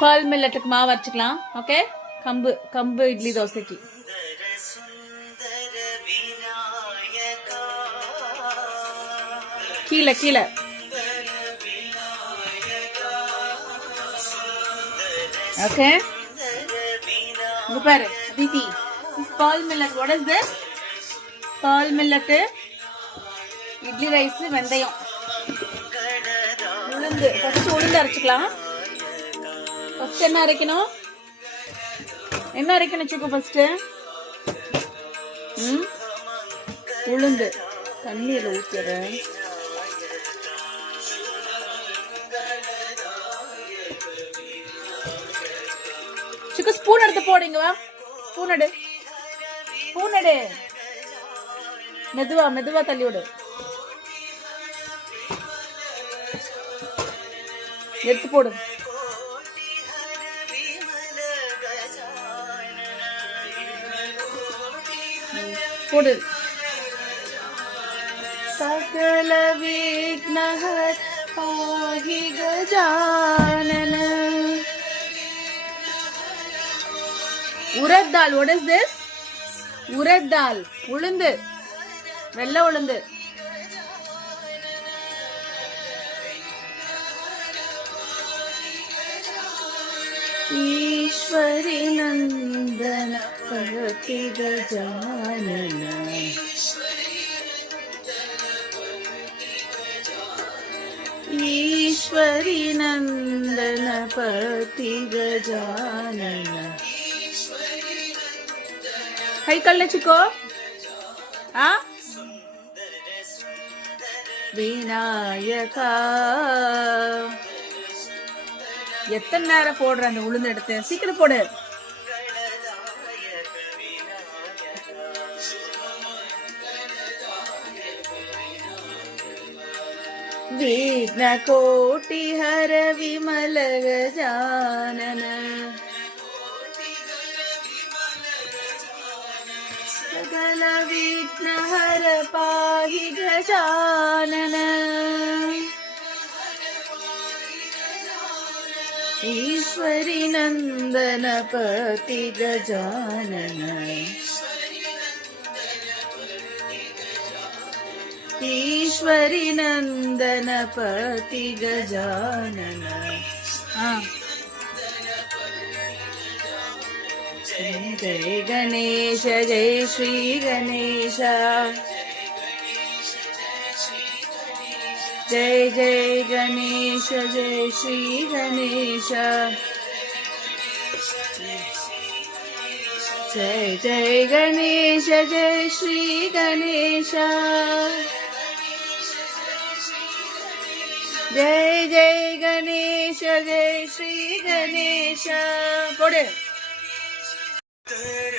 பால் மில்லட்டுக்கு மாவு அரைச்சிக்கலாம். ஓகே, கம்பு கம்பு இட்லி தோசைக்கு. கீழே கீழே ஓகே. இங்க பாரு தீதி, pearl millet. What is this? Pearl millet, idli rice, வெந்தயம், உளுந்து. ஃபர்ஸ்ட் உளுந்து அரைச்சிக்கலாம். ஃபர்ஸ்ட் என்ன அரைக்கணும்? என்ன அரைக்கணும் சுக்கு? ஃபர்ஸ்ட் உளுந்து தண்ணியில ஊத்துறேன். சுக்கு ஸ்பூன் எடுத்து போடுங்க. வா, ஸ்பூன் எடு, ஸ்பூன் எடு. மெதுவா மெதுவா தள்ளி விடு. எடுத்து போடு. போடு. சகல விக்னஹர பாஹி கஜானன. Urad dal. What is this? Urad dal, உளுந்து, வெள்ளை உளுந்து. ஈஸ்வரி நந்தன பரதி கஜானன. ஈஸ்வரி நந்தன பரதி கஜானன. கை கல்ல சிக்கோ. விநாயகா. எத்தனை நேரம் போடுற அந்த உளுந்து எடுத்து? சீக்கிரம் போடு. விக்ன கோட்டி ஹர விமல கஜானன. சகல விக்ன ஹர பாஹி கஜானன. ஈஸ்வரி நந்தன பதி கஜானன. ஈஸ்வரி நந்தன பதி கஜானன. ஜெய கணேஷ ஜெய ஸ்ரீ கணேஷ. जय जय गणेश जय श्री गणेश. जय जय गणेश जय श्री गणेश. जय जय गणेश जय श्री गणेश. போடு.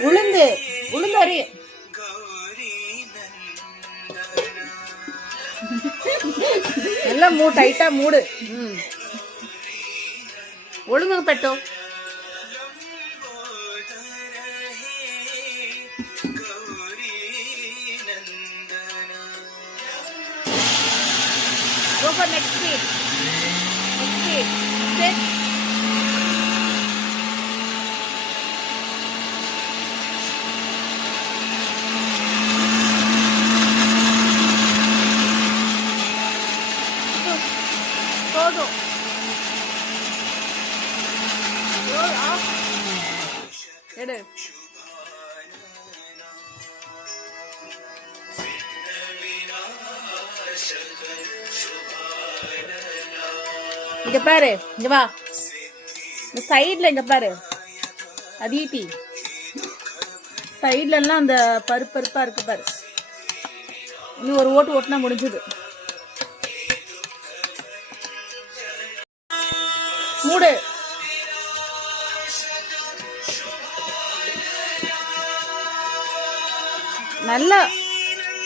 உளுந்து உளுந்து அரி. எல்லாம் டைட்டா மூடு. ஒழுங்கு பெட்டோ. Go for next beat. Next beat. Sit. Todo. Roll off. எடு. இங்க பாரு, இங்க வா. இந்த சைடுல இங்க பாரு, அதீதி சைடுல எல்லாம் அந்த பருப்பு பருப்பா இருக்கு பாரு. நீ ஒரு ஓட்டு ஓட்டுனா முடிஞ்சது. மூடு. நல்லா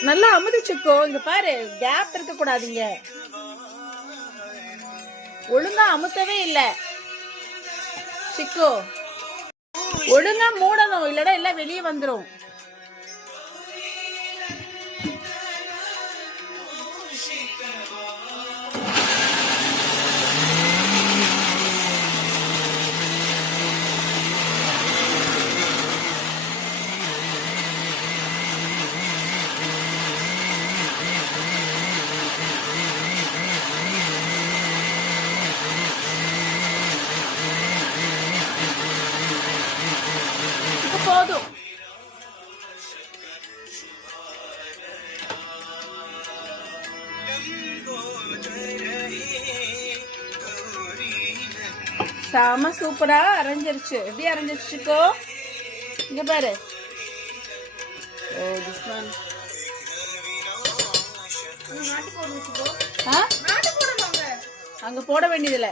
நல்லா அமுதிச்சுக்கோ. இங்க பாரு, கேப் இருக்க கூடாதீங்க. ஒழுங்கா அமுத்தவே இல்ல சிக்கோ. ஒழுங்கா மூடணும், இல்லடா எல்லாம் வெளியே வந்துரும். செம சூப்பரா அரைஞ்சிருச்சு. எப்படி அரைஞ்சிருச்சுக்கோ? இங்க பாரு. Oh this one. அங்க போட வேண்டியதில்லை.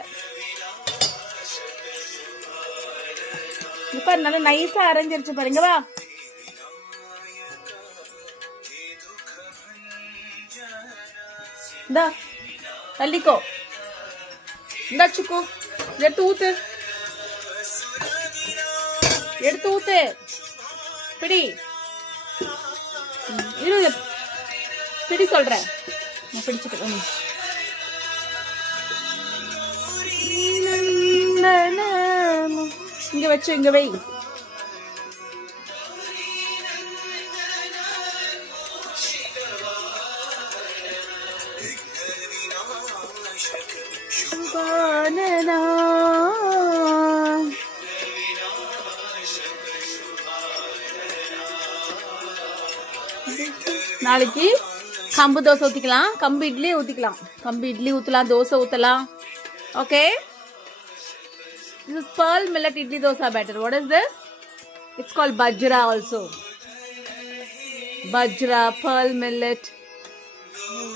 இப்ப நல்லா நைஸா அரைஞ்சிருச்சு பாருங்க. வா இந்தா தள்ளிக்கோ. இந்தா சுக்கு, எடுத்து ஊத்து, எடுத்து ஊத்து. பிடி இரு, பிடி சொல்றேன். நான் பிடிச்சுக்கிறேன். இங்க வச்சு இங்க வை. நாளைக்கு கம்பு தோசை ஊற்றிக்கலாம், கம்பு இட்லி ஊற்றிக்கலாம். கம்பு இட்லி ஊற்றலாம், தோசை ஊற்றலாம். Okay, this is pearl millet idli dosa batter. What is this? It's called bajra also. Bajra, pearl millet,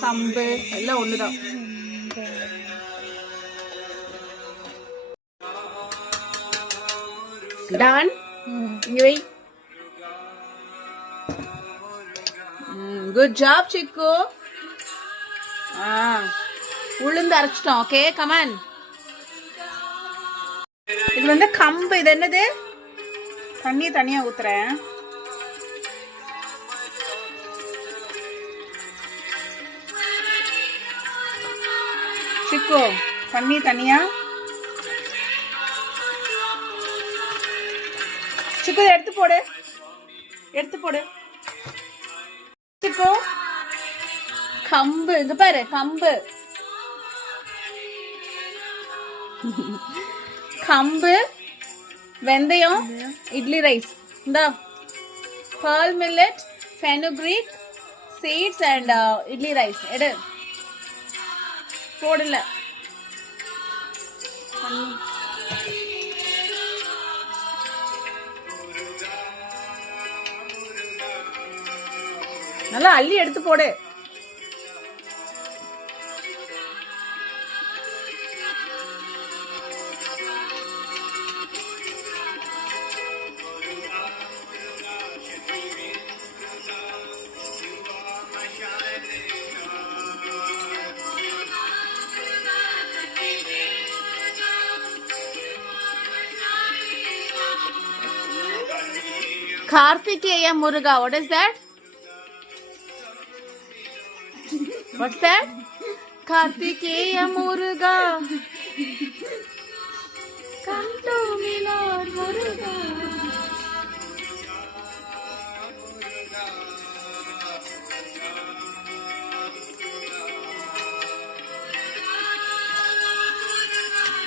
கம்பு எல்லாம் ஒண்ணுதான். டான் இங்க வை. குட் ஜாப் சிக்கு. உளுந்து அரைச்சிட்டோம். Okay come on. இது வந்து கம்பு. இது என்னது? தண்ணி தனியா ஊத்துறேன். சிக்கு தண்ணி தனியா. சிக்கு எடுத்து போடு, எடுத்து போடு. சிக்கு கம்பு இங்க பாரு. கம்பு கம்பு, வெந்தயம், இட்லி ரைஸ். இந்த pearl millet, fenugreek seeds and idli rice எடு. போடல. நல்லா அள்ளி எடுத்து போடு. Kartikeya Muruga. What is that? What's that? Kartikeya Muruga. Come to me, Lord Muruga.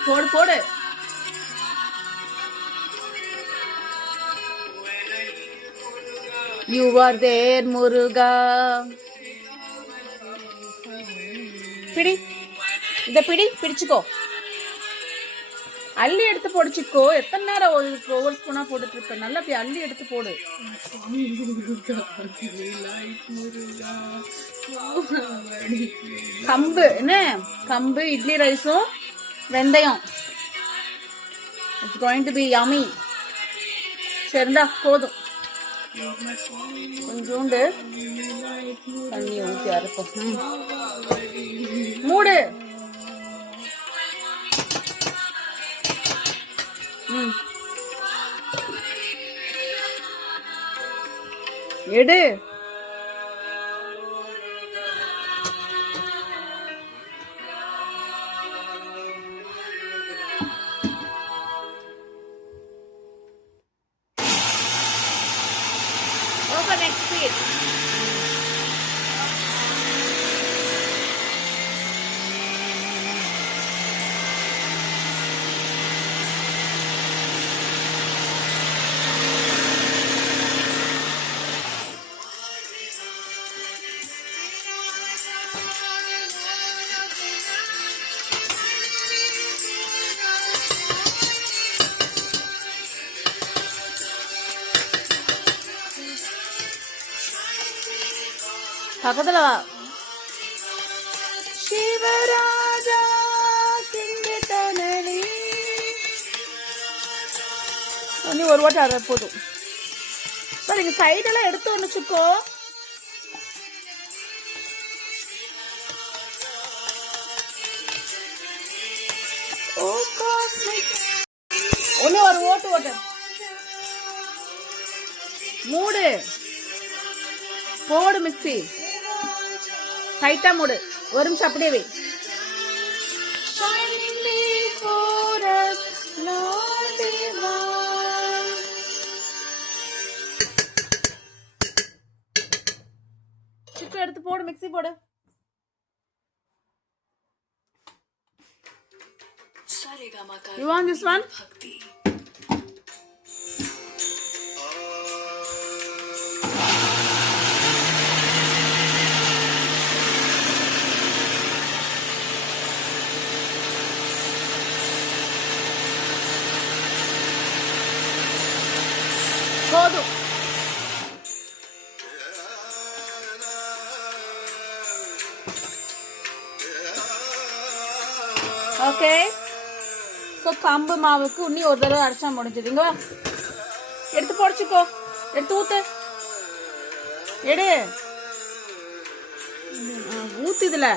போடு போடு. You are there, Muruga. பிடி, இத பிடி, பிடிச்சுக்கோ. அள்ளி எடுத்து போடுச்சுக்கோ. எத்தனை நேரம் ஒவ்வொரு ஸ்பூனா போட்டுட்டு இருப்ப. நல்லா போய் அள்ளி எடுத்து போடு. கம்பு என்ன? கம்பு, இட்லி ரைஸும் வெந்தயம். It's going to be yummy. சரிந்தா போதும். கொஞ்சோண்டு தண்ணி ஊற்றி அரைப்போம். மூடு. எடு. Open next speed. பக்கத்துல வா. சிவராஜா கிங்கத்தனளி. நீ ஒரு வாட்டி அத போதும். சார் இங்க சைடெல்லாம் எடுத்து ஒன்று வச்சுக்கோ. ஒன்னு ஒரு ஓட்டு மூடு போடு மிக்ஸி டைட்டா மூடு. ஒரு நிமிஷம் அப்படியே வை. சிக்கு எடுத்து போடு, மிக்ஸி போடு. You want this one? போதும். ஓகே. ஸோ கம்பு மாவுக்கு இன்னும் ஒரு தடவை அரைச்சா முடிஞ்சதுங்க. எடுத்து போடிச்சுக்கோ. எடுத்து ஊத்து. எடு ஊத்து. இதுல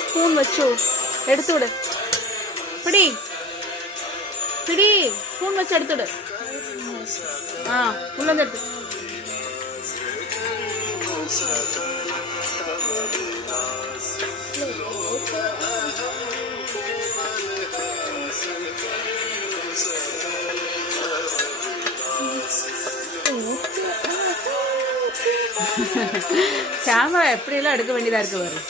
ஸ்பூன் வச்சு எடுத்து விடு. பிடி பிடி. ஸ்பூன் வச்சு எடுத்து விடு. உள்ள எடுத்து. கேமரா எப்படி எல்லாம் எடுக்க வேண்டியதா இருக்கு பாரு.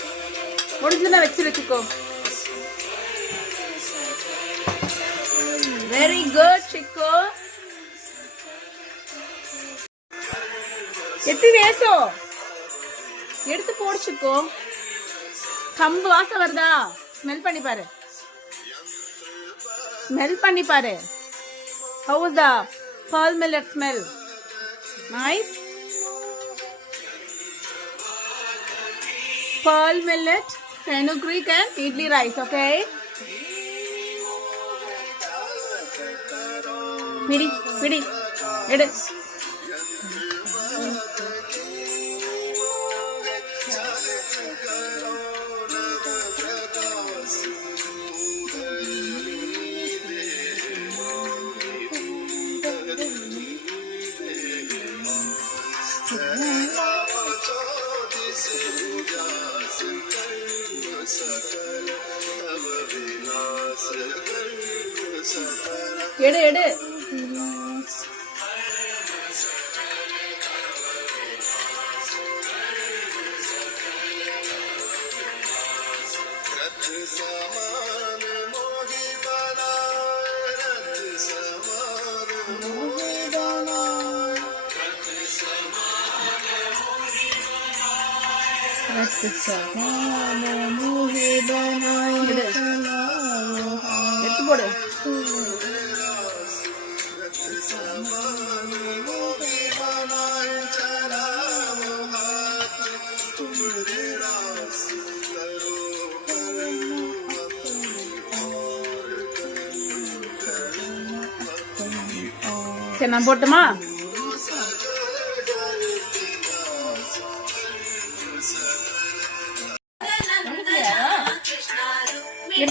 முடிஞ்சா வச்சுக்கோ. Very good Chicco. எத்தி வேசோ எடுத்து போடிச்சுக்கோ. கம்பு வாசம் வருதா? ஸ்மெல் பண்ணி பாரு. ஸ்மெல் பண்ணி பாரு. How was the pearl millet smell? Nice. Pearl millet, fenugreek and idli rice. Okay. Pidi, pidi. Edu. எடு எடு. எடுத்து போடு. சரி நான் போட்டுமா?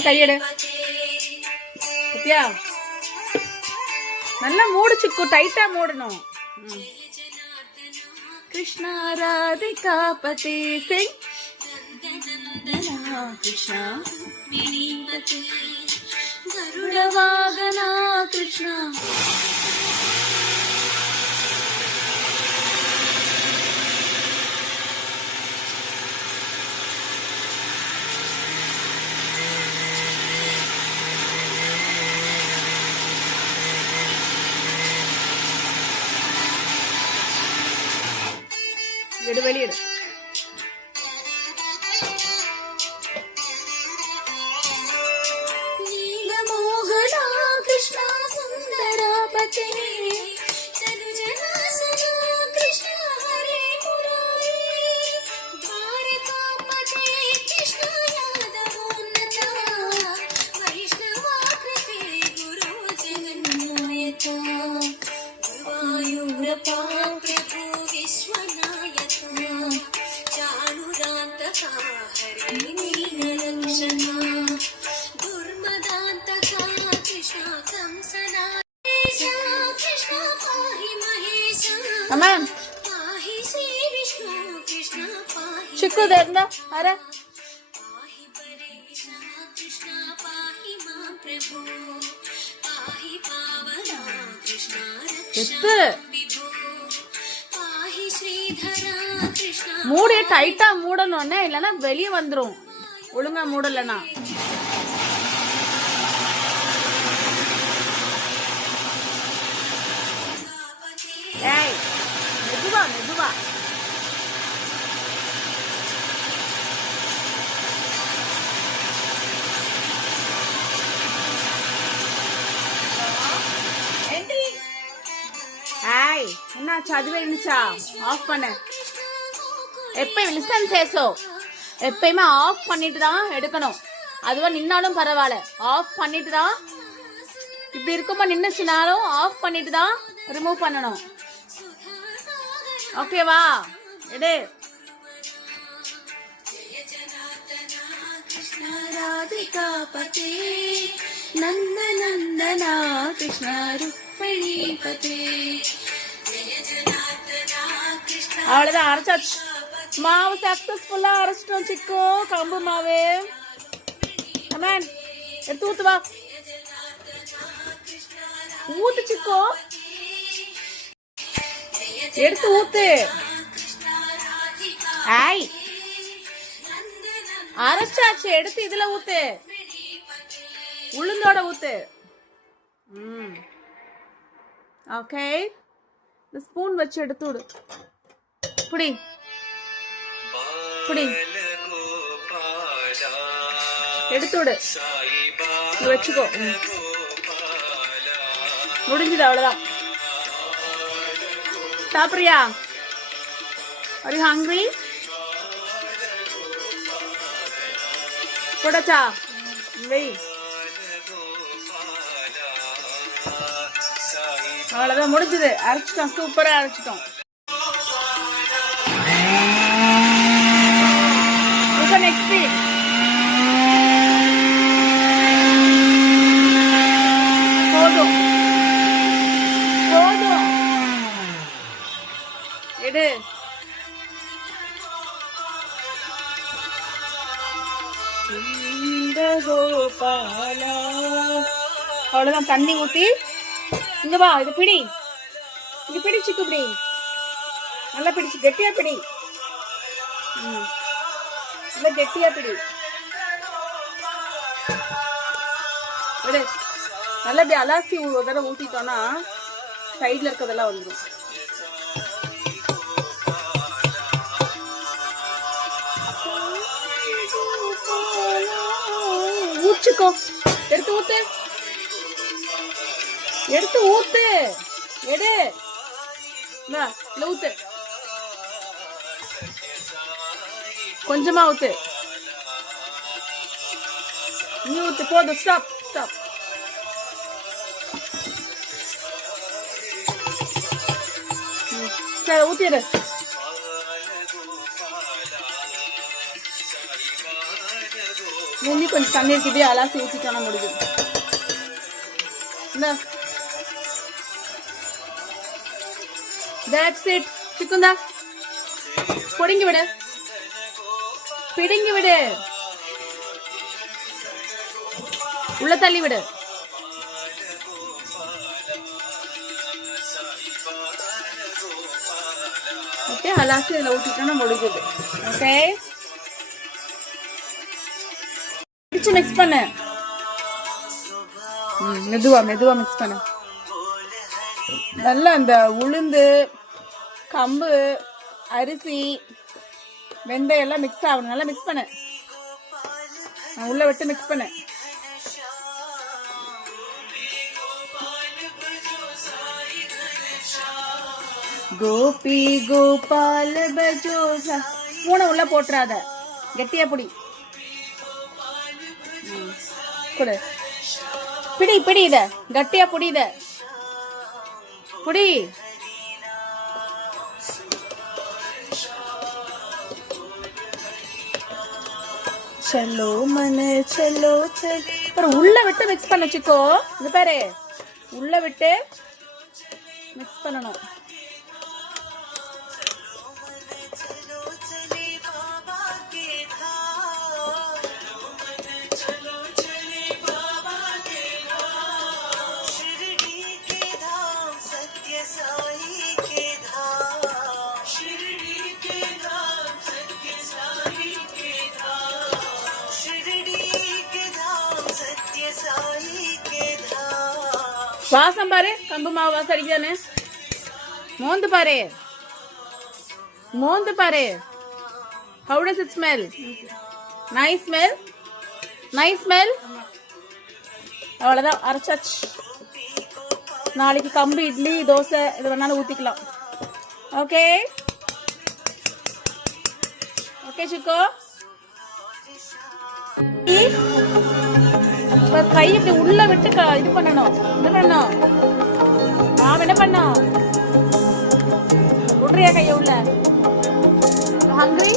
கையெடு. பத்தியா நல்லா மூடு சிக்கு. டைட்டா மூடணும். கிருஷ்ணா ராதிகா பதி சிங் கிருஷ்ணா கருட வாகனா கிருஷ்ணா. எடு வெளியிடு. Aman. Chiku derna. Ara. மூடு டைட்டா மூடணும்னே, இல்லைன்னா வெளியே வந்துரும். ஒழுங்கா மூடலனா ஏய் மெதுவா மெதுவா. ஏய் என்னாச்சு? அதுவே இருந்துச்சா? ஆஃப் பண்ண. எப்பயும் லிசன் சேசோ, எப்பயுமே ஆஃப் பண்ணிட்டு தான் எடுக்கணும். அதுவா நின்னாலும் பரவாயில்ல, ஆஃப் பண்ணிட்டு தான். இப்படி இருக்குமா நின்னுச்சுனாலும் ஆஃப் பண்ணிட்டு தான் ரிமூவ் பண்ணணும். ஓகேவா? எடு. ராதிகாபதே நந்தநந்தனா கிருஷ்ண ருக்மிணீபதே. அவ்வளவுதான், அரைச்சாச்சு. மாவு சக்சஸ்ஃபுல்லா அரைச்சிட்டோம் சிக்கோ. கம்பு மாவு. அமேன் எடுத்து ஊத்து வா. ஊத்து சிக்கோ, எடுத்து ஊத்து. ஐ அரைச்சாச்சு, எடுத்து இதுல ஊத்து. உளுந்தோட ஊத்து. ஓகே, இந்த ஸ்பூன் வச்சு எடுத்து விடு. புடி புடி, எடுத்து விடு. வச்சுக்கோ. முடிஞ்சது, அவ்வளவுதான். சாப்பிடுறியா? Are you hungry? போடாச்சா? வெய். அவ்வளவுதான், முடிஞ்சது. அரைச்சிட்டோம், சூப்பரா அரைச்சிட்டோம். நெக்ஸ்ட் போதும் போதும், எடு. அவ்வளவுதான், தண்ணி ஊத்தி. இங்க வா, இது பிடி. இங்க பிடிச்சுக்கு, பிடி. நல்லா பிடிச்சு, கெட்டியா பிடி. நல்லா கெட்டியா பிடி. விடு. நல்லா இப்படி அலாசி ஒரு தடவை ஊத்திட்டோம்னா சைட்ல இருக்கிறதெல்லாம் வந்துடும். ஊச்சுக்கோ, எடுத்து ஊத்து. எடுத்து ஊத்து, எடு. ஊத்து, கொஞ்சமா ஊத்து. நீ ஊத்து, போதும். Stop stop. சரி, ஊத்திடு. இன்னும் கொஞ்சம் தண்ணி இருக்குது, அலாசி ஊத்திட்டோம்னா முடியும். That's it. சிக்குந்தா பொடிங்கி விடு, பிடுங்கி விடு, உள்ள தள்ளி விடு. ஓகே, அலாசி அதில் ஊற்றிட்டோம்னா முடிஞ்சது. ஓகே, பிடிச்சு மிக்ஸ் பண்ணு. மெதுவா மெதுவா மிக்ஸ் பண்ணு. நல்லா அந்த உளுந்து, கம்பு, அரிசி, வெந்தயம் எல்லாம் மிக்ஸ் ஆகணும். நல்லா மிக்ஸ் பண்ணு. உள்ள விட்டு மிக்ஸ் பண்ணு. கோபி கோபால பஜோசா. ஸ்பூனை உள்ள போட்டுறாத, கெட்டியா பிடி. கொடு, பிடி பிடி, இத கட்டியா பிடி, இத பிடி. செல்லோ மனு செல்லோ செல். அப்புறம் உள்ள விட்டு மிக்ஸ் பண்ண சிக்கோ. இது பாரு, உள்ள விட்டு மிக்ஸ் பண்ணணும். வாசம் பாரு, கம்பு மாவு வாசம் அடிக்கானு. மோந்து பாரு, மோந்து பாரு. How does it smell? Nice smell? Nice smell? அவ்வளோதான், அரைச்சாச்சு. நாளைக்கு கம்பு இட்லி தோசை இது வேணாலும் ஊற்றிக்கலாம். Okay okay Chicco. கை இப்படி உள்ள விட்டு இது பண்ணணும். என்ன பண்ணணும்? மாவு என்ன பண்ணும்? விட்றியா கைய உள்ள? ஹங்கிரி?